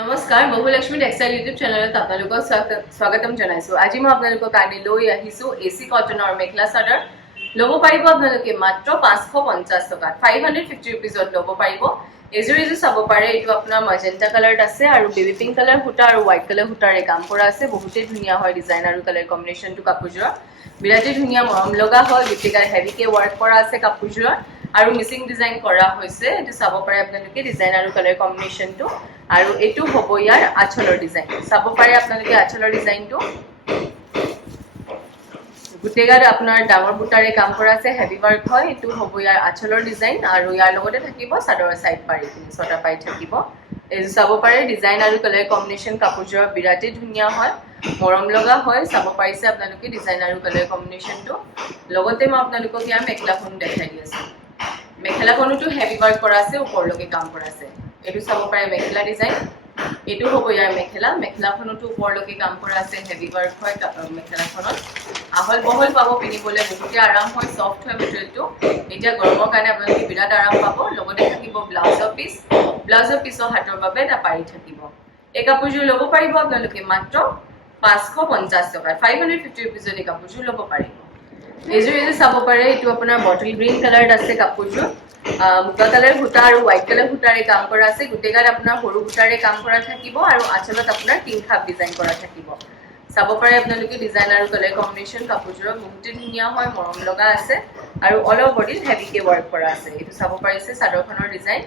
নমস্কাৰ বহুলক্ষ্মী textile YouTube চেনেলত আপোনালোকক স্বাগতম জনাইছো। আজি মই আপোনালোকৰ কাৰণে লৈ আহিছো এসি কটনৰ মেখেলা চাদৰ। ল'ব পাৰিব আপোনালোকে মাত্ৰ 550 টকাত, 550 ৰুপিজত ল'ব পাৰিব। এযোৰ চাব পাৰে, এইটো আপোনাৰ মজেন্টা কালাৰত আছে আৰু বেবি পিংক কালাৰ সূতা আৰু হোৱাইট কালাৰ সূতাৰে কাম কৰা আছে। বহুতেই ধুনীয়া হয় ডিজাইন আৰু কালাৰ কম্বিনেশ্যনটো কাপোৰযোৰৰ। বিৰাটেই ধুনীয়া মৰম লগা হয়, গোটেই হেভিকে ৱৰ্ক কৰা আছে কাপোৰযোৰত আৰু মিচিং ডিজাইন কৰা হৈছে। এইটো চাব পাৰে আপোনালোকে ডিজাইন আৰু কালাৰ কম্বিনেশ্যনটো। আৰু এইটো হ'ব ইয়াৰ আঁচলৰ ডিজাইন। চাব পাৰে আপোনালোকে আঁচলৰ ডিজাইনটো। গোটেইগাত আপোনাৰ ডাঙৰ বুটাৰে কাম কৰা আছে, হেভি ৱৰ্ক হয়। এইটো হ'ব ইয়াৰ আঁচলৰ ডিজাইন আৰু ইয়াৰ লগতে থাকিব চাদৰৰ চাইড পাৰিখিনি ছটা পাই থাকিব। এই চাব পাৰে ডিজাইন আৰু কালাৰ কম্বিনেশ্যন কাপোৰযোৰৰ বিৰাটেই ধুনীয়া হয়, মৰম লগা হয়। চাব পাৰিছে আপোনালোকে ডিজাইন আৰু কালাৰ কম্বিনেশ্যনটো। লগতে মই আপোনালোকক ইয়াৰ মেখেলাখন দেখাই দি আছো। মেখেলাখনতো হেভি ৱৰ্ক কৰা আছে, ওপৰলৈকে কাম কৰা আছে। এইটো চাব পাৰে মেখেলা ডিজাইন। এইটো হ'ব ইয়াৰ মেখেলা। মেখেলাখনতো ওপৰলৈকে কাম কৰা আছে, হেভি ৱৰ্ক হয় মেখেলাখনত। আহল বহল পাব, পিন্ধিবলৈ বহুতে আৰাম হয়, সফ্ট হয় মেটেৰিয়েলটো। এতিয়া গৰমৰ কাৰণে আপোনালোকে বিৰাট আৰাম পাব। লগতে থাকিব ব্লাউজৰ পিচ। ব্লাউজৰ পিছৰ হাতৰ বাবে এটা পাৰি থাকিব। এই কাপোৰযোৰ ল'ব পাৰিব আপোনালোকে মাত্ৰ 550 টকাত, 550 ৰুপিজত এই কাপোৰযোৰ ল'ব পাৰিব। এইযোৰ চাব পাৰে, এইটো আপোনাৰ বটল গ্ৰীণ কালাৰত আছে কাপোৰযোৰ। মুগা কালাৰ সূতা আৰু হোৱাইট কালাৰ সূতাৰে কাম কৰা আছে। গোটেইগাত আপোনাৰ সৰু সূতাৰে কাম কৰা থাকিব আৰু আঁচলত আপোনাৰ কিংখাপ ডিজাইন কৰা থাকিব। চাব পাৰে আপোনালোকে ডিজাইন আৰু কালাৰ কম্বিনেশ্যন কাপোৰযোৰৰ বহুতেই ধুনীয়া হয়, মৰম লগা আছে আৰু অল অভাৰ বডিত হেভিকে ৱৰ্ক কৰা আছে। এইটো চাব পাৰিছে চাদৰখনৰ ডিজাইন।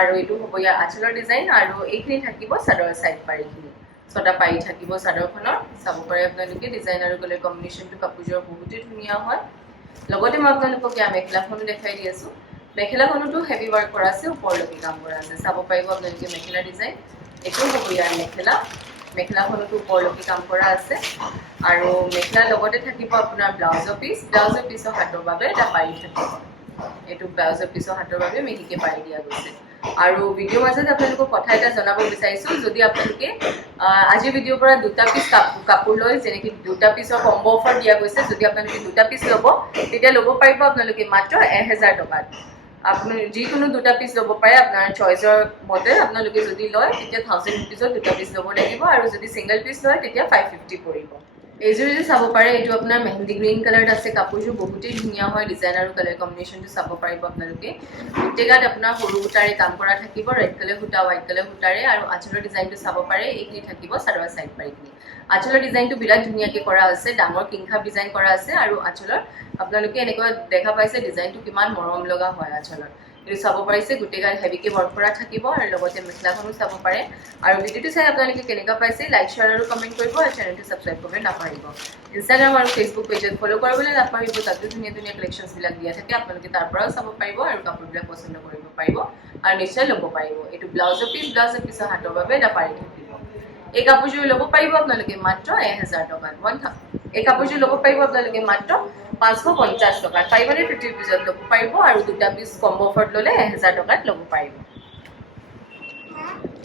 আৰু এইটো হ'ব ইয়াৰ আঁচলৰ ডিজাইন আৰু এইখিনি থাকিব চাদৰৰ চাইড পাৰিখিনি ছটা পাৰি থাকিব চাদৰখনৰ। চাব পাৰে আপোনালোকে ডিজাইন আৰু কালাৰ কম্বিনেশ্যনটো কাপোৰযোৰৰ বহুতেই ধুনীয়া হয়। লগতে মই আপোনালোকক ইয়াৰ মেখেলাখনো দেখাই দি আছো। মেখেলাখনতো হেভি ৱৰ্ক কৰা আছে, ওপৰলৈকে কাম কৰা আছে। চাব পাৰিব আপোনালোকে মেখেলা ডিজাইন। এইটো হ'ব ইয়াৰ মেখেলা। মেখেলাখনতো ওপৰলৈকে কাম কৰা আছে আৰু মেখেলাৰ লগতে থাকিব আপোনাৰ ব্লাউজৰ পিচ। ব্লাউজৰ পিছৰ হাতৰ বাবে এটা পাৰি থাকিব। এইটো ব্লাউজৰ পিছৰ হাতৰ বাবে মিহিকে পাৰি দিয়া গৈছে। আৰু ভিডিঅ'ৰ মাজত আপোনালোকক কথা এটা জনাব বিচাৰিছো, যদি আপোনালোকে আজিৰ ভিডিঅ'ৰ পৰা দুটা পিচ কাপোৰ লয়, যেনেকৈ দুটা পিচৰ কম্বো অফাৰ দিয়া গৈছে, যদি আপোনালোকে দুটা পিচ ল'ব তেতিয়া ল'ব পাৰিব আপোনালোকে মাত্ৰ 1000 টকাত। আপুনি যিকোনো দুটা পিচ ল'ব পাৰে আপোনাৰ চইচৰ মতে। আপোনালোকে যদি লয় তেতিয়া 1000 ৰুপিজত দুটা পিচ ল'ব লাগিব আৰু যদি ছিংগল পিচ লয় তেতিয়া 550 পৰিব। এইযোৰ চাব পাৰে, এইটো আপোনাৰ মেহেন্দি গ্ৰীণ কালাৰত আছে কাপোৰযোৰ। বহুতেই ধুনীয়া হয়, ডিজাইন আৰু কালাৰ কম্বিনেশ্যনটো চাব পাৰিব আপোনালোকে। গোটেইগাত আপোনাৰ সৰু সূতাৰে কাম কৰা থাকিব, ৰেড কালাৰ সূতা, হোৱাইট কালাৰ সূতাৰে। আৰু আঁচলৰ ডিজাইনটো চাব পাৰে, এইখিনি থাকিব চাদৰৰ চাইড পাৰিখিনি। আঁচলৰ ডিজাইনটো বিৰাট ধুনীয়াকে কৰা আছে, ডাঙৰ কিংখাপ ডিজাইন কৰা আছে। আৰু আঁচলৰ আপোনালোকে এনেকুৱা দেখা পাইছে ডিজাইনটো কিমান মৰম লগা হয় আঁচলৰ। এইটো চাব পাৰিছে, গোটেইগাত হেভিকে ৱৰ্ক কৰা থাকিব আৰু লগতে মেখেলাখনো চাব পাৰে। আৰু ভিডিঅ'টো চাই আপোনালোকে কেনেকুৱা পাইছে লাইক, শ্বেয়াৰ আৰু কমেণ্ট কৰিব আৰু চেনেলটো ছাবস্ক্ৰাইব কৰিবলৈ নাপাহৰিব। ইনষ্টাগ্ৰাম আৰু ফেচবুক পেজত ফ'ল' কৰিবলৈ নাপাহৰিব, তাতো ধুনীয়া ধুনীয়া কালেকশ্যনছবিলাক দিয়া থাকে। আপোনালোকে তাৰ পৰাও চাব পাৰিব আৰু কাপোৰবিলাক পচন্দ কৰিব পাৰিব আৰু নিশ্চয় ল'ব পাৰিব। এইটো ব্লাউজৰ পিচ। ব্লাউজৰ পিছৰ হাতৰ বাবে এটা পাৰি থাকিব। এই কাপোৰযোৰ ল'ব পাৰিব আপোনালোকে মাত্ৰ 1000 টকাত। এই কাপোৰযোৰ ল'ব পাৰিব আপোনালোকে মাত্ৰ 550 টকাত, 550 ৰুপিজত ল'ব পাৰিব আৰু দুটা পিচ কম্বো অফাৰত ল'লে 1000 টকাত ল'ব পাৰিব।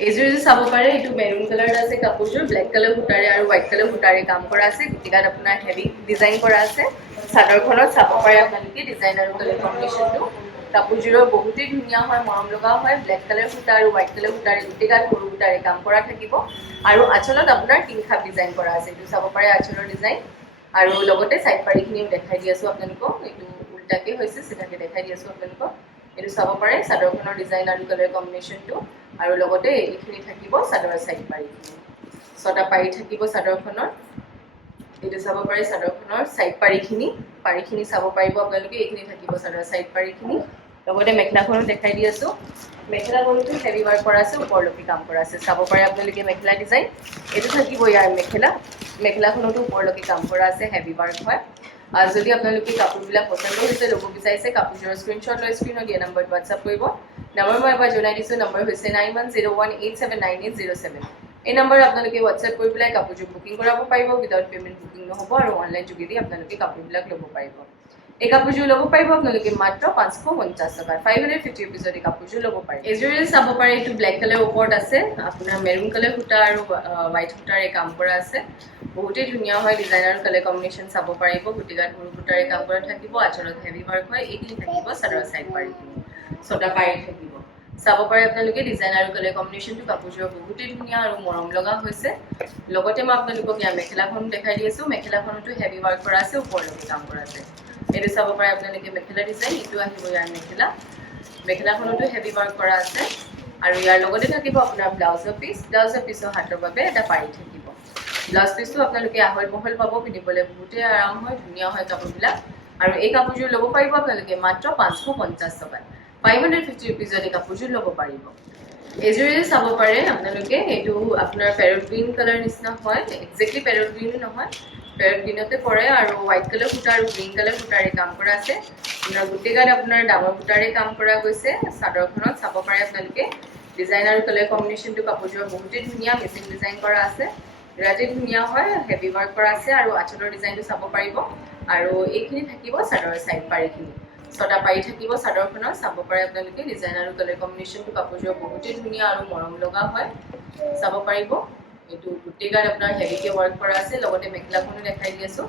এইযোৰ চাব পাৰে, এইটো মেৰুন কালাৰত আছে কাপোৰযোৰ। ব্লেক কালাৰ সূতাৰে আৰু হোৱাইট কালাৰ সূতাৰে কাম কৰা আছে। গোটেইগাত আপোনাৰ হেভি ডিজাইন কৰা আছে। চাদৰখনত চাব পাৰে আপোনালোকে ডিজাইন আৰু কালাৰ কম্বিনেশ্যনটো। কাপোৰযোৰৰ বহুতেই ধুনীয়া হয়, মৰম লগা হয়। ব্লেক কালাৰ সূতা আৰু হোৱাইট কালাৰ সূতাৰে গোটেইগাত সৰু সূতাৰে কাম কৰা থাকিব আৰু আঁচলত আপোনাৰ কিংখাপ ডিজাইন কৰা আছে। এইটো চাব পাৰে আঁচলৰ ডিজাইন। আৰু লগতে চাইড পাৰিখিনিও দেখাই দি আছো আপোনালোকক। এইটো উল্টাকে হৈছে, চিধাকে দেখাই দি আছো আপোনালোকক। এইটো চাব পাৰে চাদৰখনৰ ডিজাইন আৰু কালাৰ কম্বিনেশ্যনটো। আৰু লগতে এইখিনি থাকিব চাদৰৰ চাইড পাৰিখিনি ছটা পাৰি থাকিব চাদৰখনৰ। এইটো চাব পাৰে চাদৰখনৰ চাইড পাৰিখিনি চাব পাৰিব আপোনালোকে। এইখিনি থাকিব চাদৰৰ চাইড পাৰিখিনি। লগতে মেখেলাখনো দেখাই দি আছো। মেখেলাখনতো হেভি ৱৰ্ক কৰা আছে, ওপৰলৈকে কাম কৰা আছে। চাব পাৰে আপোনালোকে মেখেলা ডিজাইন। এইটো থাকিব ইয়াৰ মেখেলা। মেখেলাখনতো ওপৰলৈকে কাম কৰা আছে, হেভি ৱৰ্ক হয়। যদি আপোনালোকে কাপোৰবিলাক পচন্দ হৈছে, ল'ব বিচাৰিছে, কাপোৰযোৰৰ স্ক্ৰীনশ্বট লৈ স্ক্ৰীনত দিয়া নম্বৰত হোৱাটছআপ কৰিব। নম্বৰ মই এবাৰ জনাই দিছোঁ, নম্বৰ হৈছে 9101879807। এই নম্বৰত আপোনালোকে হোৱাটছআপ কৰি পেলাই কাপোৰযোৰ বুকিং কৰাব পাৰিব। উইদাউট পে'মেণ্ট বুকিং নহ'ব আৰু অনলাইন যোগেদি আপোনালোকে কাপোৰবিলাক ল'ব পাৰিব। এই কাপোৰযোৰ ল'ব পাৰিব আপোনালোকে মাত্ৰ 550 টকাত, 550 ৰুপিজত এই কাপোৰযোৰ ল'ব পাৰিব। এইযোৰ চাব পাৰে, এইটো ব্লেক কালাৰ ওপৰত আছে, আপোনাৰ মেৰুন কালাৰ সূতা আৰু হোৱাইট সূতাৰে কাম কৰা আছে। বহুতেই ধুনীয়া হয়, ডিজাইন আৰু কালাৰ কম্বিনেশ্যন চাব পাৰিব। গোটেইগাত সৰু সূতাৰে কাম কৰা থাকিব, আঁচলত হেভি ৱৰ্ক হয়। এইখিনি থাকিব চাদৰৰ চাইড পাৰিখিনি ছটা পাৰি থাকিব। চাব পাৰে আপোনালোকে ডিজাইন আৰু কালাৰ কম্বিনেশ্যনটো কাপোৰযোৰৰ বহুতেই ধুনীয়া আৰু মৰম লগা হৈছে। লগতে মই আপোনালোকক ইয়াৰ মেখেলাখন দেখাই দি আছোঁ। মেখেলাখনতো হেভি ৱাৰ্ক কৰা আছে, ওপৰলৈকে কাম কৰা আছে। এইটো চাব পাৰে আপোনালোকে মেখেলা ডিজাইন, এইটো আহিব ইয়াৰ মেখেলা। মেখেলাখনতো হেভি ৱাৰ্ক কৰা আছে আৰু ইয়াৰ লগতে থাকিব আপোনাৰ ব্লাউজৰ পিচ। ব্লাউজৰ পিছৰ হাতৰ বাবে এটা পাৰি থাকিব। ব্লাউজ পিচটো আপোনালোকে আহল বহল পাব, পিন্ধিবলৈ বহুতেই আৰাম হয়, ধুনীয়া হয় কাপোৰবিলাক। আৰু এই কাপোৰযোৰ ল'ব পাৰিব আপোনালোকে মাত্ৰ 550 টকাত। 550 ৰুপিজত এই কাপোৰযোৰ ল'ব পাৰিব। এইযোৰে চাব পাৰে আপোনালোকে, এইটো আপোনাৰ পেৰট গ্ৰীণ কালাৰ নিচিনা হয়, একজেক্টলি পেৰট গ্ৰীণো নহয়, পেৰট গ্ৰীণতে পৰে আৰু হোৱাইট কালাৰ সূতা আৰু গ্ৰীণ কালাৰ সূতাৰে কাম কৰা আছে। আপোনাৰ গোটেই গাত আপোনাৰ ডাঙৰ সূতাৰে কাম কৰা গৈছে। চাদৰখনত চাব পাৰে আপোনালোকে ডিজাইন আৰু কালাৰ কম্বিনেশ্যনটো কাপোৰযোৰৰ বহুতেই ধুনীয়া, মেচিন ডিজাইন কৰা আছে, বিৰাটেই ধুনীয়া হয়, হেভি ৱাৰ্ক কৰা আছে আৰু আঁচলৰ ডিজাইনটো চাব পাৰিব। আৰু এইখিনি থাকিব চাদৰৰ চাইড পাৰিখিনি, 6টা পাৰি থাকিব চাদৰখনৰ। চাব পাৰে আপোনালোকে ডিজাইন আৰু কালাৰ কম্বিনেশ্যনটো কাপোৰযোৰৰ বহুতেই ধুনীয়া আৰু মৰম লগা হয়, চাব পাৰিব। এইটো গোটেই গাত আপোনাৰ হেভিকে ৱাৰ্ক কৰা আছে। লগতে মেখেলাখনো দেখাই দি আছোঁ।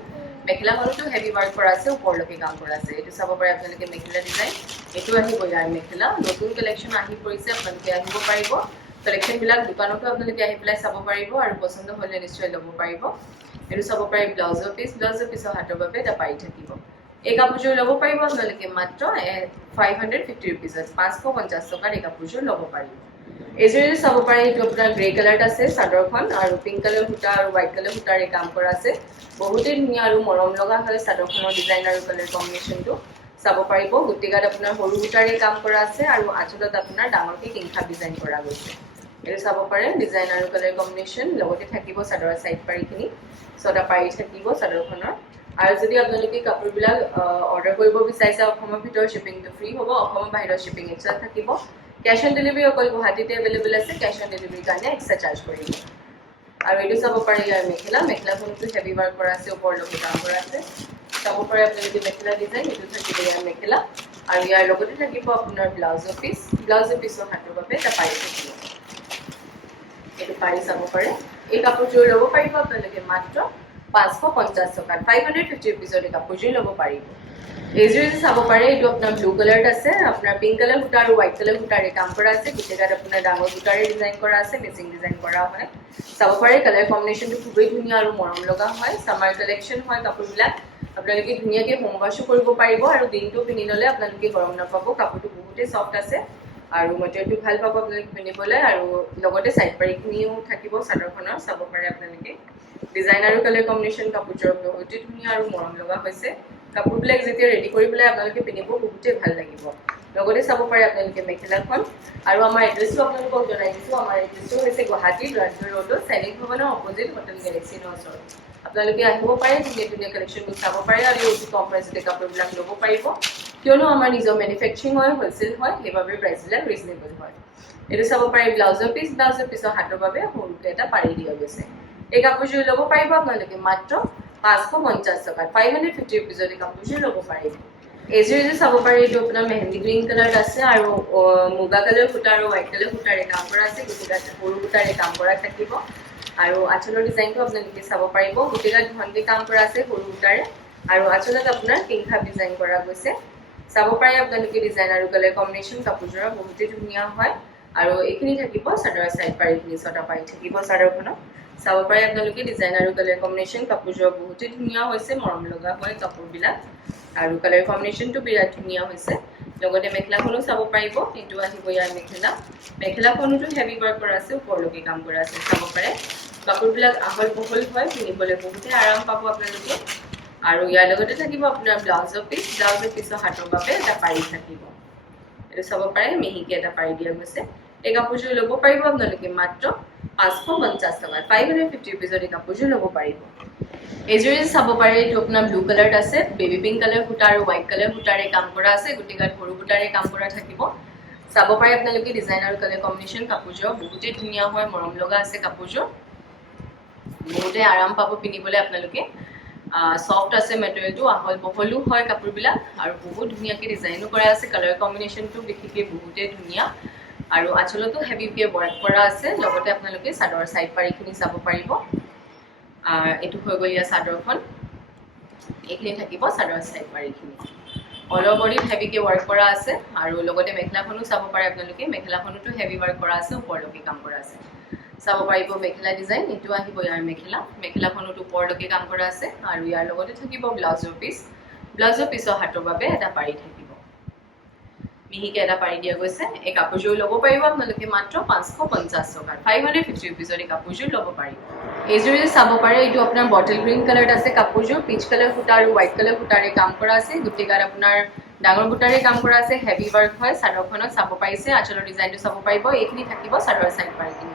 মেখেলাখনতো হেভি ৱাৰ্ক কৰা আছে, ওপৰলৈকে কাম কৰা আছে। এইটো চাব পাৰে আপোনালোকে মেখেলা ডিজাইন, এইটো আহিব ইয়াৰ মেখেলা। নতুন কালেকশ্যন আহি পৰিছে, আপোনালোকে আহিব পাৰিব। কালেকশ্যনবিলাক দোকানতো আপোনালোকে আহি পেলাই চাব পাৰিব আৰু পচন্দ হ'লে নিশ্চয় ল'ব পাৰিব। এইটো চাব পাৰে ব্লাউজৰ পিচ। ব্লাউজৰ পিছৰ হাতৰ বাবে এটা পাৰি থাকিব। এই কাপোৰযোৰ ল'ব পাৰিব আপোনালোকে মাত্ৰ 550 ৰুপিজত। 550 টকাত এই কাপোৰযোৰ ল'ব পাৰিব। এইযোৰে চাব পাৰে, এইটো আপোনাৰ গ্ৰে কালাৰত আছে চাদৰখন আৰু পিংক কালাৰ সূতা আৰু হোৱাইট কালাৰ সূতাৰে কাম কৰা আছে। বহুতেই ধুনীয়া আৰু মৰম লগা হয় চাদৰখনৰ ডিজাইন আৰু কালাৰ কম্বিনেশ্যনটো। চাব পাৰিব গোটেই গাত আপোনাৰ সৰু সূতাৰে কাম কৰা আছে আৰু আঁচলত আপোনাৰ ডাঙৰকৈ কিংখাব ডিজাইন কৰা গৈছে। এইটো চাব পাৰে ডিজাইন আৰু কালাৰ কম্বিনেশ্যন। লগতে থাকিব চাদৰৰ চাইড পাৰিখিনি, 6টা পাৰি থাকিব চাদৰখনৰ। আৰু যদি আপোনালোকে কাপোৰবিলাক অৰ্ডাৰ কৰিব বিচাৰিছে, অসমৰ ভিতৰত শ্বিপিংটো ফ্ৰী হ'ব, অসমৰ বাহিৰত শ্বিপিং এক্সট্ৰা থাকিব। কেছ অন ডেলিভাৰী অকল গুৱাহাটীতে এভেইলেবল আছে, কেছ অন ডেলিভাৰীৰ কাৰণে এক্সট্ৰা চাৰ্জ কৰিব। আৰু এইটো চাব পাৰে ইয়াৰ মেখেলা। মেখেলাখনতো হেভি ৱাৰ্ক কৰা আছে, ওপৰলৈকে কাম কৰা আছে। চাব পাৰে আপোনালোকে মেখেলা ডিজাইন, এইটো থাকিব ইয়াৰ মেখেলা। আৰু ইয়াৰ লগতে থাকিব আপোনাৰ ব্লাউজৰ পিচ। ব্লাউজৰ পিছৰ হাতৰ বাবে এটা পাৰি থাকিব। এইটো পাৰি চাব পাৰে। এই কাপোৰযোৰ ল'ব পাৰিব আপোনালোকে মাত্ৰ 550 টকাত। 550 ৰুপিজত এই কাপোৰযোৰ ল'ব পাৰিব। এইযোৰে চাব পাৰে, এইটো আপোনাৰ ব্লু কালাৰত আছে, আপোনাৰ পিংক কালাৰ সূতা আৰু হোৱাইট কালাৰ সূতাৰে কাম কৰা আছে। গোটেই গাত আপোনাৰ ডাঙৰ সূতাৰে ডিজাইন কৰা আছে, মেচিং ডিজাইন কৰা হয়। চাব পাৰে কালাৰ কম্বিনেশ্যনটো খুবেই ধুনীয়া আৰু মৰম লগা হয়। চামাৰ কালেকশ্যন হয় কাপোৰবিলাক। আপোনালোকে ধুনীয়াকৈ হোম ৱাছো কৰিব পাৰিব আৰু দিনটো পিন্ধি ল'লে আপোনালোকে গৰম নাপাব। কাপোৰটো বহুতেই চফ্ট আছে আৰু মেটেৰিয়েলটো ভাল পাব আপোনালোকে পিন্ধিবলৈ। আৰু লগতে চাইড পাৰিখিনিও থাকিব চাদৰখনৰ। চাব পাৰে আপোনালোকে ডিজাইন আৰু কালাৰ কম্বিনেশ্যন কাপোৰযোৰ বহুতেই ধুনীয়া আৰু মৰম লগা হৈছে। কাপোৰবিলাক যেতিয়া ৰেডি কৰি পেলাই আপোনালোকে পিন্ধিব বহুতেই ভাল লাগিব। লগতে চাব পাৰে আপোনালোকে মেখেলাখন। আৰু আমাৰ এড্ৰেছটো আপোনালোকক জনাই দিছোঁ। আমাৰ এড্ৰেছটো হৈছে গুৱাহাটীৰ ৰাজবাৰী ৰোডত, সৈনিক ভৱনৰ অপজিট হোটেল গেলেক্সিৰ ওচৰত। আপোনালোকে আহিব পাৰে, ধুনীয়া ধুনীয়া কালেকশ্যনবোৰ চাব পাৰে আৰু অতি কম প্ৰাইচতে কাপোৰবিলাক ল'ব পাৰিব। কিয়নো আমাৰ নিজৰ মেনুফেকচাৰিং হয়, হ'লচেল হয়, সেইবাবে প্ৰাইচবিলাক ৰিজনেবল হয়। এইটো চাব পাৰে ব্লাউজৰ পিচ। ব্লাউজৰ পিছৰ হাতৰ বাবে সৰুকৈ এটা পাৰি দিয়া গৈছে। এই কাপোৰযোৰ ল'ব পাৰিব আপোনালোকে মাত্ৰ 550 টকাত। 550 ৰুপিজত এই কাপোৰযোৰ ল'ব পাৰিব। এইযোৰে চাব পাৰে, এইটো আপোনাৰ মেহেন্দি গ্ৰীণ কালাৰত আছে আৰু মুগা কালাৰ সূতা আৰু হোৱাইট কালাৰ সূতাৰে কাম কৰা আছে। গোটেই গাত সৰু সূতাৰে কাম কৰা থাকিব আৰু আঁচলৰ ডিজাইনটো আপোনালোকে চাব পাৰিব। গোটেই গাত ঘনকৈ কাম কৰা আছে সৰু সূতাৰে আৰু আঁচলত আপোনাৰ কিংখাব ডিজাইন কৰা গৈছে। চাব পাৰে আপোনালোকে ডিজাইন আৰু কালাৰ কম্বিনেশ্যন কাপোৰযোৰৰ বহুতেই ধুনীয়া হয়। আৰু এইখিনি থাকিব চাদৰৰ চাইড পাৰিখিনি, 6টা পাৰি থাকিব চাদৰখনত। চাব পাৰে আপোনালোকে ডিজাইন আৰু কালাৰ কম্বিনেশ্যন কাপোৰযোৰৰ বহুতেই ধুনীয়া হৈছে, মৰম লগা হয় কাপোৰবিলাক। আৰু কালাৰ কম্বিনেশ্যনটো বিৰাট ধুনীয়া হৈছে। লগতে মেখেলাখনো চাব পাৰিব, এইটো আহিব ইয়াৰ মেখেলা। মেখেলাখনতো হেভি ৱাৰ্ক কৰা আছে, ওপৰলৈকে কাম কৰা আছে। চাব পাৰে কাপোৰবিলাক আহল বহল হয়, পিন্ধিবলৈ বহুতেই আৰাম পাব আপোনালোকে। আৰু ইয়াৰ লগতে থাকিব আপোনাৰ ব্লাউজৰ পিচ। ব্লাউজৰ পিছৰ হাতৰ বাবে এটা পাৰি থাকিব। এইটো চাব পাৰে মিহিকে এটা পাৰি দিয়া গৈছে। এই কাপোৰযোৰ ল'ব পাৰিব আপোনালোকে মাত্ৰ 550 টকাত। 550 ৰুপিজত এই কাপোৰযোৰ ল'ব পাৰিব। এইযোৰে চাব পাৰে, এইটো আপোনাৰ ব্লু কালাৰত আছে, বেবী পিংক কালাৰ সূতা আৰু হোৱাইট কালাৰ সূতাৰে কাম কৰা আছে। গোটেই গাত সৰু সূতাৰে কাম কৰা থাকিব। চাব পাৰে আপোনালোকে ডিজাইন আৰু কালাৰ কম্বিনেশ্যন কাপোৰযোৰ বহুতেই ধুনীয়া হয়, মৰম লগা আছে কাপোৰযোৰ। বহুতেই আৰাম পাব পিন্ধিবলৈ আপোনালোকে। চফ্ট আছে মেটেৰিয়েলটো, আহল বহলো হয় কাপোৰবিলাক আৰু বহুত ধুনীয়াকৈ ডিজাইনো কৰা আছে। কালাৰ কম্বিনেশ্যনটো বিশেষকৈ বহুতেই ধুনীয়া আৰু আঁচলতো হেভিকে ৱৰ্ক কৰা আছে। লগতে আপোনালোকে চাদৰ চাইড পাৰিখিনি চাব পাৰিব। এইটো হৈ গ'ল ইয়াৰ চাদৰখন। এইখিনি থাকিব চাদৰ চাইড পাৰিখিনি। অল অভাৰ বডিত হেভিকে ৱৰ্ক কৰা আছে আৰু লগতে মেখেলাখনো চাব পাৰে আপোনালোকে মেখেলাখনতো হেভি ৱৰ্ক কৰা আছে ওপৰলৈকে কাম কৰা আছে চাব পাৰিব মেখেলা ডিজাইন এইটো আহিব ইয়াৰ মেখেলাখনতো ওপৰলৈকে কাম কৰা আছে আৰু ইয়াৰ লগতে থাকিব ব্লাউজৰ পিছৰ হাতৰ বাবে এটা পাৰি থাকিব মিহিকে এটা পাৰি দিয়া গৈছে এই কাপোৰযোৰ ল'ব পাৰিব আপোনালোকে মাত্ৰ 550 টকাত 550 ৰুপিজত এই কাপোৰযোৰ ল'ব পাৰিব এইযোৰ চাব পাৰে এইটো আপোনাৰ বটল গ্ৰীণ কালাৰত আছে কাপোৰযোৰ পিচ কালাৰ সূতা আৰু হোৱাইট কালাৰ সূতাৰে কাম কৰা আছে গোটেইগাত আপোনাৰ ডাঙৰ সূতাৰে কাম কৰা আছে হেভি ৱৰ্ক হয় চাদৰখনত চাব পাৰিছে আঁচলৰ ডিজাইনটো চাব পাৰিব এইখিনি থাকিব চাদৰ চাইড পাৰিখিনি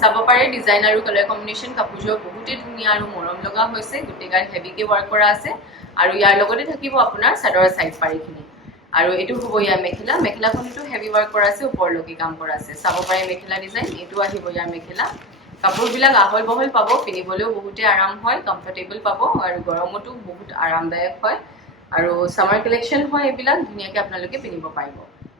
চাব পাৰে ডিজাইন আৰু কালাৰ কম্বিনেশ্যন কাপোৰযোৰ বহুতেই ধুনীয়া আৰু মৰম লগা হৈছে গোটেইগাত হেভিকে ৱৰ্ক কৰা আছে আৰু ইয়াৰ লগতে থাকিব আপোনাৰ চাদৰ চাইড পাৰিখিনি আৰু এইটো হ'ব ইয়াৰ মেখেলাখনতো হেভি ৱৰ্ক কৰা আছে ওপৰলৈকে কাম কৰা আছে চাব পাৰে মেখেলা ডিজাইন এইটো আহিব ইয়াৰ মেখেলা কাপোৰবিলাক আহল বহল পাব পিন্ধিবলৈও বহুতে আৰাম হয় কমফৰ্টেবল পাব আৰু গৰমতো বহুত আৰামদায়ক হয় আৰু সামাৰ কালেকশ্যন হয় এইবিলাক ধুনীয়াকৈ আপোনালোকে পিন্ধিব পাৰিব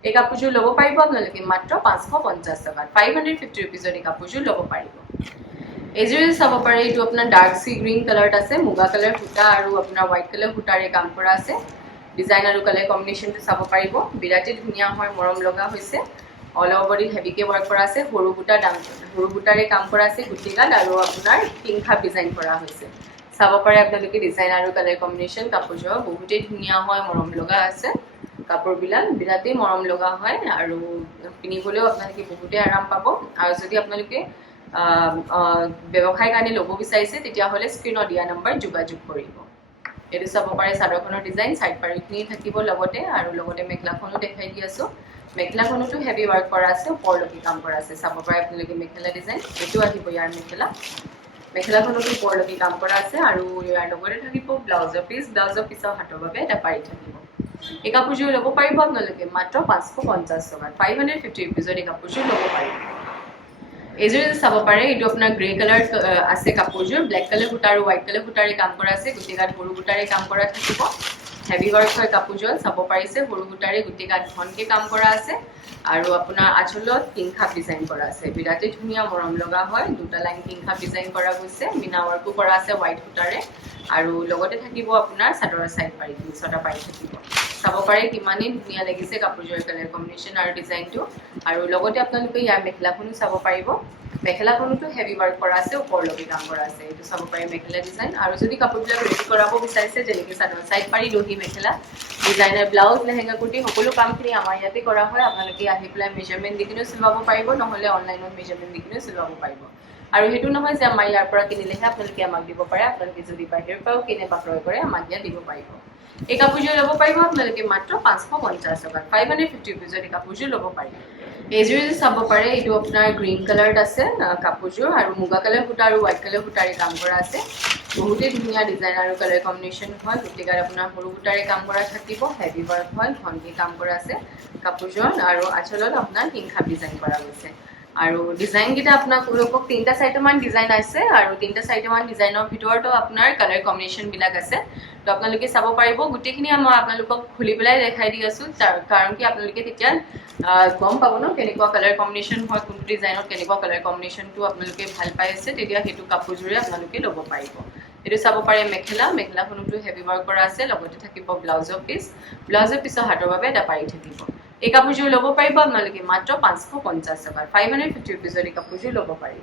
এই কাপোৰযোৰ ল'ব পাৰিব আপোনালোকে মাত্ৰ 550 টকাত 550 ৰুপিজত এই কাপোৰযোৰ ল'ব পাৰিব এইযোৰ চাব পাৰে এইটো আপোনাৰ ডাৰ্ক সি গ্ৰীণ কালাৰত আছে মুগা কালাৰ সূতা আৰু আপোনাৰ হোৱাইট কালাৰ সূতাৰে কাম কৰা আছে ডিজাইন আৰু কালাৰ কম্বিনেশ্যনটো চাব পাৰিব বিৰাটেই ধুনীয়া হয় মৰম লগা হৈছে অল অভাৰ বডিত হেভিকে ৱৰ্ক কৰা আছে সৰু বুটাৰে কাম কৰা আছে গুটিগাত আৰু আপোনাৰ পিংখাপ ডিজাইন কৰা হৈছে চাব পাৰে আপোনালোকে ডিজাইন আৰু কালাৰ কম্বিনেশ্যন কাপোৰযোৰ বহুতেই ধুনীয়া হয় মৰম লগা আছে কাপোৰবিলাক বিৰাটেই মৰম লগা হয় আৰু পিন্ধিবলৈও আপোনালোকে বহুতেই আৰাম পাব আৰু যদি আপোনালোকে ব্যৱসায়ৰ কাৰণে ল'ব বিচাৰিছে তেতিয়াহ'লে স্ক্ৰীনত দিয়া নম্বৰ যোগাযোগ কৰিব এইটো চাব পাৰে চাদৰখনৰ ডিজাইন চাইড পাৰিখিনি থাকিব লগতে আৰু লগতে মেখেলাখনো দেখাই দি আছোঁ মেখেলাখনতো হেভি ৱৰ্ক কৰা আছে ওপৰলৈকে কাম কৰা আছে চাব পাৰে আপোনালোকে মেখেলা ডিজাইন এইটো আহিব ইয়াৰ মেখেলাখনতো ওপৰলৈকে কাম কৰা আছে আৰু ইয়াৰ লগতে থাকিব ব্লাউজৰ পিছৰ হাতৰ বাবে এটা পাৰি থাকিব এই কাপোৰযোৰ ল'ব পাৰিব আপোনালোকে মাত্ৰ 550 টকাত 550 ৰুপিজত এই কাপোৰযোৰ ল'ব পাৰিব এইযোৰ চাব পাৰে এইটো আপোনাৰ গ্ৰে কালাৰ আছে কাপোৰযোৰ ব্লেক কালাৰ সূতা আৰু হোৱাইট কালাৰ সূতাৰে কাম কৰা আছে গোটেইগাত সৰু সূতাৰে কাম কৰা থাকিব হেভি ৱৰ্ক হয় কাপোৰযোৰ চাব পাৰিছে সৰু সূতাৰে গোটেইগাত ঘনকে কাম কৰা আছে আৰু আপোনাৰ আঁচলত পিংখাপ ডিজাইন কৰা আছে বিৰাটেই ধুনীয়া মৰম লগা হয় দুটা লাইন পিংখাপ ডিজাইন কৰা গৈছে মিনা ৱৰ্কো কৰা আছে হোৱাইট সূতাৰে আৰু লগতে থাকিব আপোনাৰ চাদৰৰ চাইড পাৰি ছটা পাৰি থাকিব চাব পাৰে কিমানেই ধুনীয়া লাগিছে কাপোৰযোৰৰ কালাৰ কম্বিনেশ্যন আৰু ডিজাইনটো আৰু লগতে আপোনালোকে ইয়াৰ মেখেলাখনো চাব পাৰিব মেখেলাখনতো হেভি ৱৰ্ক কৰা আছে ওপৰলৈকে কাম কৰা আছে এইটো চাব পাৰে মেখেলা ডিজাইন আৰু যদি কাপোৰবিলাক ৰেডি কৰাব বিচাৰিছে যেনেকৈ চাদৰ চাইড পাৰি দহি মেখেলা ডিজাইনাৰ ব্লাউজ লেহেংগা কুৰ্তি সকলো কামখিনি আমাৰ ইয়াতে কৰা হয় আপোনালোকে আহি পেলাই মেজাৰমেণ্ট দি কিনেও চিলাব পাৰিব নহ'লে অনলাইনত মেজাৰমেণ্ট দি কিনেও চিলাব পাৰিব আৰু সেইটো নহয় যে আমাৰ ইয়াৰ পৰা কিনিলেহে আপোনালোকে আমাক দিব পাৰে আপোনালোকে যদি বাহিৰৰ পৰাও কিনে বা ক্ৰয় কৰে আমাক ইয়াত দিব পাৰিব এই কাপোৰযোৰ ল'ব পাৰিব আপোনালোকে মাত্ৰ 550 টকাত 550 ৰুপিজত এই কাপোৰযোৰ ল'ব পাৰিব এইযোৰ চাব পাৰে এইটো আপোনাৰ গ্ৰীণ কালাৰত আছে কাপোৰযোৰ আৰু মুগা কালাৰ সূতা আৰু হোৱাইট কালাৰ সূতাৰে কাম কৰা আছে বহুতেই ধুনীয়া ডিজাইন আৰু কালাৰ কম্বিনেশ্যন হয় গোটেইগাত আপোনাৰ সৰু সূতাৰে কাম কৰা থাকিব হেভি ৱৰ্ক হয় ঘনকে কাম কৰা আছে কাপোৰযোৰ আৰু আঁচলত আপোনাৰ পিংখাপ ডিজাইন কৰা গৈছে আৰু ডিজাইনকেইটা আপোনালোকক 3টা 4টামান ডিজাইন আছে আৰু 3টা 4টামান ডিজাইনৰ ভিতৰতো আপোনাৰ কালাৰ কম্বিনেশ্যনবিলাক আছে তো আপোনালোকে চাব পাৰিব গোটেইখিনি মই আপোনালোকক খুলি পেলাই দেখাই দি আছোঁ কাৰণ কি আপোনালোকে তেতিয়া গম পাব ন কেনেকুৱা কালাৰ কম্বিনেশ্যন হয় কোনটো ডিজাইনত কেনেকুৱা কালাৰ কম্বিনেশ্যনটো আপোনালোকে ভাল পাই আছে তেতিয়া সেইটো কাপোৰযোৰে আপোনালোকে ল'ব পাৰিব এইটো চাব পাৰে মেখেলাখনতো হেভি ৱৰ্ক কৰা আছে লগতে থাকিব ব্লাউজৰ পিছৰ হাতৰ বাবে এটা পাৰি থাকিব এই কাপোৰযোৰ ল'ব পাৰিব আপোনালোকে মাত্ৰ 550 টকাত 550 ৰুপিজত এই কাপোৰযোৰ ল'ব পাৰিব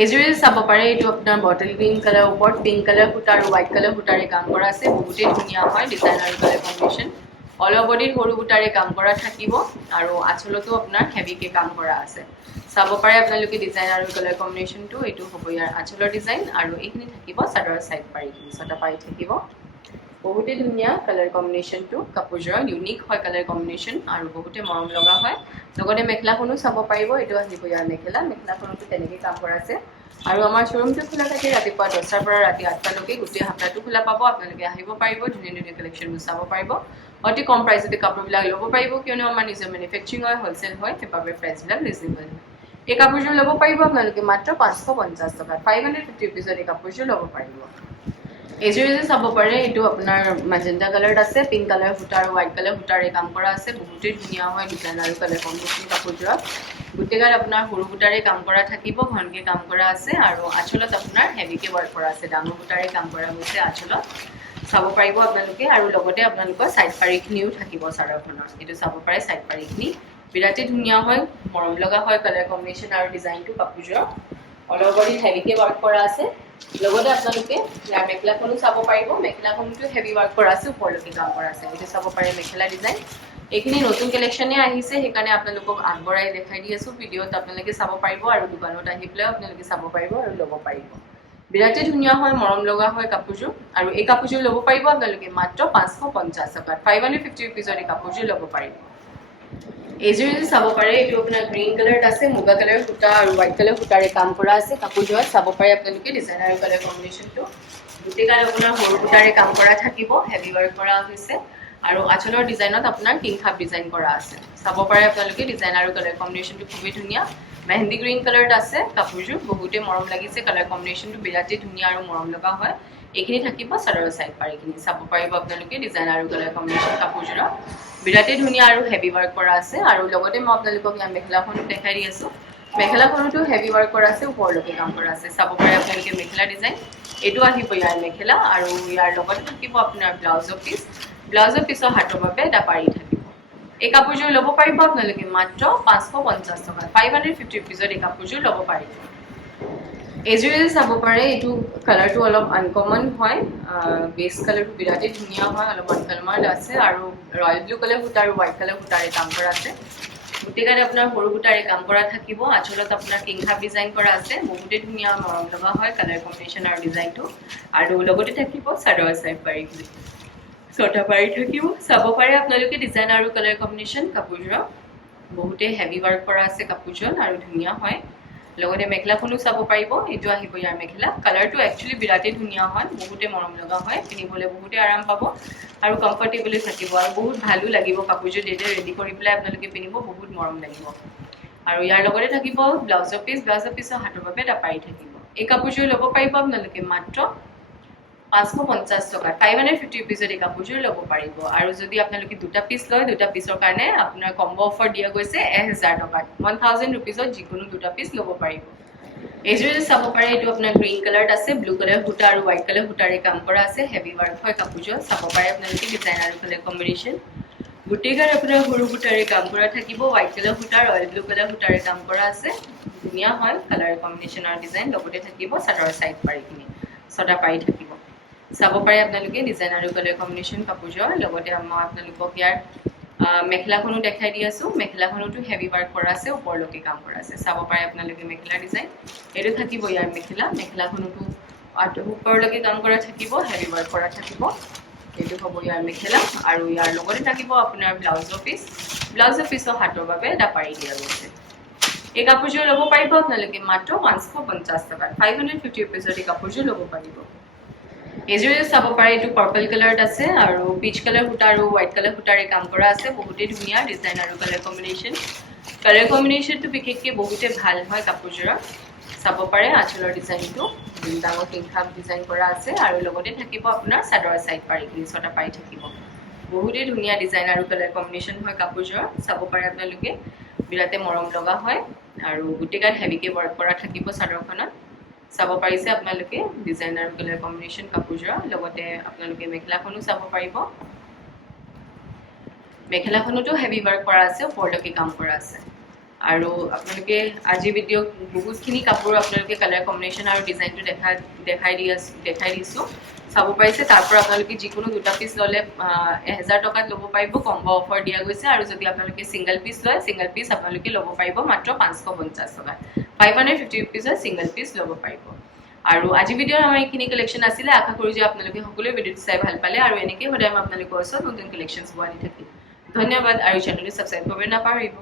এইযোৰে চাব পাৰে এইটো আপোনাৰ বটল গ্ৰীণ কালাৰ ওপৰত পিংক কালাৰ সূতা আৰু হোৱাইট কালাৰ সূতাৰে কাম কৰা আছে বহুতেই ধুনীয়া হয় ডিজাইন আৰু কালাৰ কম্বিনেশ্যন অল অভাৰ বডিত সৰু সূতাৰে কাম কৰা থাকিব আৰু আঁচলতো আপোনাৰ হেভিকে কাম কৰা আছে চাব পাৰে আপোনালোকে ডিজাইন আৰু কালাৰ কম্বিনেশ্যনটো এইটো হ'ব ইয়াৰ আঁচলৰ ডিজাইন আৰু এইখিনি থাকিব চাদৰৰ চাইড পাৰিখিনি ছটা পাৰি থাকিব বহুতেই ধুনীয়া কালাৰ কম্বিনেশ্যনটো কাপোৰযোৰৰ ইউনিক হয় কালাৰ কম্বিনেশ্যন আৰু বহুতে মৰম লগা হয় লগতে মেখেলাখনো চাব পাৰিব এইটো আহিব ইয়াৰ মেখেলাখনতো তেনেকৈ কাম কৰা আছে আৰু আমাৰ শ্ব'ৰুমটো খোলা থাকে ৰাতিপুৱা 10টাৰ পৰা ৰাতি 8টালৈকে গোটেই সপ্তাহটো খোলা পাব আপোনালোকে আহিব পাৰিব ধুনীয়া ধুনীয়া কালেকশ্যনবোৰ চাব পাৰিব অতি কম প্ৰাইচতে কাপোৰবিলাক ল'ব পাৰিব কিয়নো আমাৰ নিজৰ মেনুফেকচাৰিং হয় হোলচেল হয় সেইবাবে প্ৰাইচবিলাক ৰিজনেবল এই কাপোৰযোৰ ল'ব পাৰিব আপোনালোকে মাত্ৰ 550 টকাত 550 ৰুপিজত এই কাপোৰযোৰ ল'ব পাৰিব এইযোৰ চাব পাৰে এইটো আপোনাৰ মেজেণ্টা কালাৰত আছে পিংক কালাৰ সূতা আৰু হোৱাইট কালাৰ সূতাৰে কাম কৰা আছে বহুতেই ধুনীয়া হয় ডিজাইন আৰু কালাৰ কম্বিনেশ্যন কাপোৰযোৰত গোটেইগাত আপোনাৰ সৰু সূতাৰে কাম কৰা থাকিব ঘনকে কাম কৰা আছে আৰু আঁচলত আপোনাৰ হেভিকে ৱৰ্ক কৰা আছে ডাঙৰ সূতাৰে কাম কৰা গৈছে আঁচলত চাব পাৰিব আপোনালোকে আৰু লগতে আপোনালোকৰ সাইড পাৰিখিনিও থাকিব চাদৰখনৰ এটো চাব পাৰে সাইড পাৰিখিনি বিৰাটে ধুনীয়া হয় মৰম লগা হয় কালাৰ কম্বিনেশন আৰু ডিজাইনটো কাপোৰৰ অল ওভাৰ হেভিকে ওয়াৰ্ক কৰা আছে লগতে আপোনালোকে ইয়াৰ মেখেলাখনো চাব পাৰিব মেখেলাখনটো হেভি ওয়াৰ্ক কৰা আছে ওপৰলৈকে কাম কৰা আছে এটো চাব পাৰে মেখেলা ডিজাইন এইখিনি নতুন কালেকশনে আহিছে সেইকাৰণে আপোনালোকক আগবঢ়াই দেখাই দি আছো ভিডিওত আপোনালোকে চাব পাৰিব আৰু দোকানত আহি পেলাই আপোনালোকে চাব পাৰিব আৰু ল'ব পাৰিব বিৰাটে ধুনীয়া হয় মৰম লগা হয় কাপোৰযোৰ আৰু এই কাপোৰযোৰ ল'ব পাৰিব আপোনালোকে মাত্ৰ 550 টকাত 550 rupees এই কাপোৰযোৰ ল'ব পাৰিব এজুৰি চাব পাৰে এটো আপোনাৰ গ্ৰীন কালাৰত আছে মুগা কালাৰ সূতা আৰু হোৱাইট কালাৰ সূতাৰে কাম কৰা আছে কাপোৰযোৰত চাব পাৰে আপোনালোকে ডিজাইন আৰু কালাৰ কম্বিনেশনটো গুটেকাল আপোনাৰ সৰু সূতাৰে কাম কৰা থাকিব হেভি ওয়াৰ্ক কৰা হৈছে আৰু আঁচলৰ ডিজাইনত আপোনাৰ কিং খাপ ডিজাইন কৰা আছে চাব পাৰে আপোনালোকে ডিজাইন আৰু কালাৰ কম্বিনেশনটো খুবই ধুনীয়া মেহেন্দি গ্ৰীন কালাৰত আছে কাপোৰযোৰ বহুতে মৰম লাগিছে কালাৰ কম্বিনেশনটো বিৰাটে ধুনীয়া আৰু মৰম লগা হয় এইখিনি থাকিব চাদৰৰ সাইড পাৰিখিনি চাব পাৰিব আপোনালোকে ডিজাইন আৰু কালাৰ কম্বিনেশন কাপোৰযোৰ বিৰাটে ধুনীয়া আৰু হেভি ওয়াৰ্ক কৰা আছে আৰু লগতে মই আপোনালোকক ইয়াৰ মেখেলাখনো দেখাই দি আছো মেখেলাখনটো হেভি ওয়াৰ্ক কৰা আছে ওপৰলৈকে কাম কৰা আছে চাব পাৰে আপোনালোকে মেখেলা ডিজাইন এটো আহিব ইয়াৰ মেখেলা আৰু ইয়াৰ লগতে থাকিব আপোনাৰ ব্লাউজৰ পিছৰ হাতৰ বাবে দাপাৰি থাকিব এই কাপোৰযোৰ ল'ব পাৰিব আপোনালোকে মাত্ৰ 550 টকা 550 rupees এই কাপোৰযোৰ ল'ব পাৰিব এজুৱেল চাব পাৰে এটো কালাৰটো অলপ আনকমন হয় বেস কালাৰটো বিৰাটে ধুনীয়া হয় অলপ আনকমন আছে আৰু ৰয়েল ব্লু কালাৰ সূতা আৰু হোৱাইট কালাৰ সূতাৰে কাম কৰা আছে গুটেকাত আপোনাৰ সৰু সূতাৰে কাম কৰা থাকিব আঁচলত আপোনাৰ কিং খাপ ডিজাইন কৰা আছে বহুতে ধুনীয়া মৰম লগা হয় কালাৰ কম্বিনেশন আৰু ডিজাইনটো আৰু লগতে থাকিব চাদৰ সাইড পাৰিখিনি ছটা পাৰি থাকিব চাব পাৰে আপোনালোকে ডিজাইন আৰু কালাৰ কম্বিনেশন কাপোৰযোৰ বহুতে হেভি ওয়াৰ্ক কৰা আছে কাপোৰযোৰ আৰু ধুনীয়া হয় লগতে মেখেলাখনো চাব পাৰিব এটো আহিব ইয়াৰ মেখেলা কালাৰটো একচুয়ালি বিৰাটে ধুনীয়া হয় বহুতে মৰম লগা হয় পিনিবলে বহুতে আৰাম পাব আৰু কমফৰ্টেবলি থাকিব আৰু বহুত ভালো লাগিব কাপোৰযোৰ ডেটে ৰেডি কৰি পেলাই আপোনালোকে পিনিব বহুত মৰম লাগিব আৰু ইয়াৰ লগতে থাকিব ব্লাউজৰ পিছৰ হাতৰ বাবে দাপাৰি থাকিব এই কাপোৰযোৰ ল'ব পাৰিব আপোনালোকে মাত্ৰ 550 টকা 550 rupees এই কাপোৰযোৰ ল'ব পাৰিব আৰু যদি আপোনালোকে দুটা পিস লয় দুটা পিসৰ কাৰণে আপোনাৰ কম্বো অফাৰ দিয়া গৈছে 1000 টকা 1000 rupees যিকোনো দুটা পিস ল'ব পাৰিব এজুৰি চাব পাৰে এটো আপোনাৰ গ্ৰীন কালাৰত আছে ব্লু কালাৰ সূতা আৰু হোৱাইট কালাৰ সূতাৰে কাম কৰা আছে হেভি ওয়াৰ্ক হয় কাপোৰযোৰ চাব পাৰে আপোনালোকে ডিজাইন আৰু কালাৰ কম্বিনেশন গুটেকাৰ আপোনাৰ সৰু সূতাৰে কাম কৰা থাকিব হোৱাইট কালাৰ সূতা ৰয়েল ব্লু কালাৰ সূতাৰে কাম কৰা আছে ধুনীয়া হয় কালাৰ কম্বিনেশন আৰু ডিজাইন লগতে থাকিব চাদৰ সাইড পাৰিখিনি ছটা পাৰি থাকিব চাব পাৰে আপোনালোকে ডিজাইন আৰু কালাৰ কম্বিনেশন কাপোৰযোৰ লগতে মই আপোনালোকক ইয়াৰ মেখেলাখনো দেখাই দি আছো মেখেলাখনটো হেভি ওয়াৰ্ক কৰা আছে ওপৰলৈকে কাম কৰা আছে চাব পাৰে আপোনালোকে মেখেলা ডিজাইন এটো থাকিব ইয়াৰ মেখেলাখনটো ওপৰলৈকে কাম কৰা থাকিব হেভি ওয়াৰ্ক কৰা থাকিব এটো হ'ব ইয়াৰ মেখেলা আৰু ইয়াৰ লগতে থাকিব আপোনাৰ ব্লাউজৰ পিছৰ হাতৰ বাবে দাপাৰি দিয়া গৈছে এই কাপোৰযোৰ ল'ব পাৰিব আপোনালোকে মাত্ৰ 550 টকা 550 rupees এই কাপোৰযোৰ ল'ব পাৰিব এজুৰি চাব পাৰে এটো পাৰ্পল কালাৰত আছে আৰু পিচ কালাৰ সূতা আৰু হোৱাইট কালাৰ সূতাৰে কাম কৰা আছে বহুতে ধুনীয়া ডিজাইন আৰু কালাৰ কম্বিনেশনটো বিশেষকৈ বহুতে ভাল হয় কাপোৰযোৰ চাব পাৰে আঁচলৰ ডিজাইনটো ডাঙৰ কিং খাপ ডিজাইন কৰা আছে আৰু লগতে থাকিব আপোনাৰ চাদৰ সাইড পাৰিখিনি ছটা পাৰি থাকিব বহুতে ধুনীয়া ডিজাইন আৰু কালাৰ কম্বিনেশন হয় কাপোৰযোৰ চাব পাৰে আপোনালোকে বিৰাটে মৰম লগা হয় আৰু গুটেকাত হেভিকে ওয়াৰ্ক কৰা থাকিব চাদৰখনত চাব পাৰিছে আপোনালোকে ডিজাইন আৰু কালাৰ কম্বিনেশন কাপোৰযোৰ লগতে আপোনালোকে মেখেলাখনো চাব পাৰিব মেখেলাখনটো হেভি ওয়াৰ্ক কৰা আছে ওপৰলৈকে কাম কৰা আছে আৰু আপোনালোকে আজি ভিডিও বহুতখিনি কাপোৰ আপোনালোকে কালাৰ কম্বিনেশন আৰু ডিজাইনটো দেখাই দিছো চাব পাৰিছে তাৰ পৰা আপোনালোকে যিকোনো দুটা পিস ললে 1000 টকাত ল'ব পাৰিব কম্বো অফাৰ দিয়া গৈছে আৰু যদি আপোনালোকে সিঙ্গেল পিস আপোনালোকে ল'ব পাৰিব মাত্ৰ 550 টকা 550 rupees সিঙ্গেল পিস ল'ব পাৰিব আৰু আজি ভিডিওৰ আমাৰ এইখিনি কালেকশন আছিল আশা কৰো যে আপোনালোকে সকলো ভিডিওটো চাই ভাল পালে আৰু এনেকৈ সদায় মই আপোনালোকৰ ওচৰত নতুন কালেকশনছ পোৱা নি থাকিম ধন্যবাদ আৰু চেনেলটো সাবস্ক্ৰাইব কৰিব নাপাহৰিব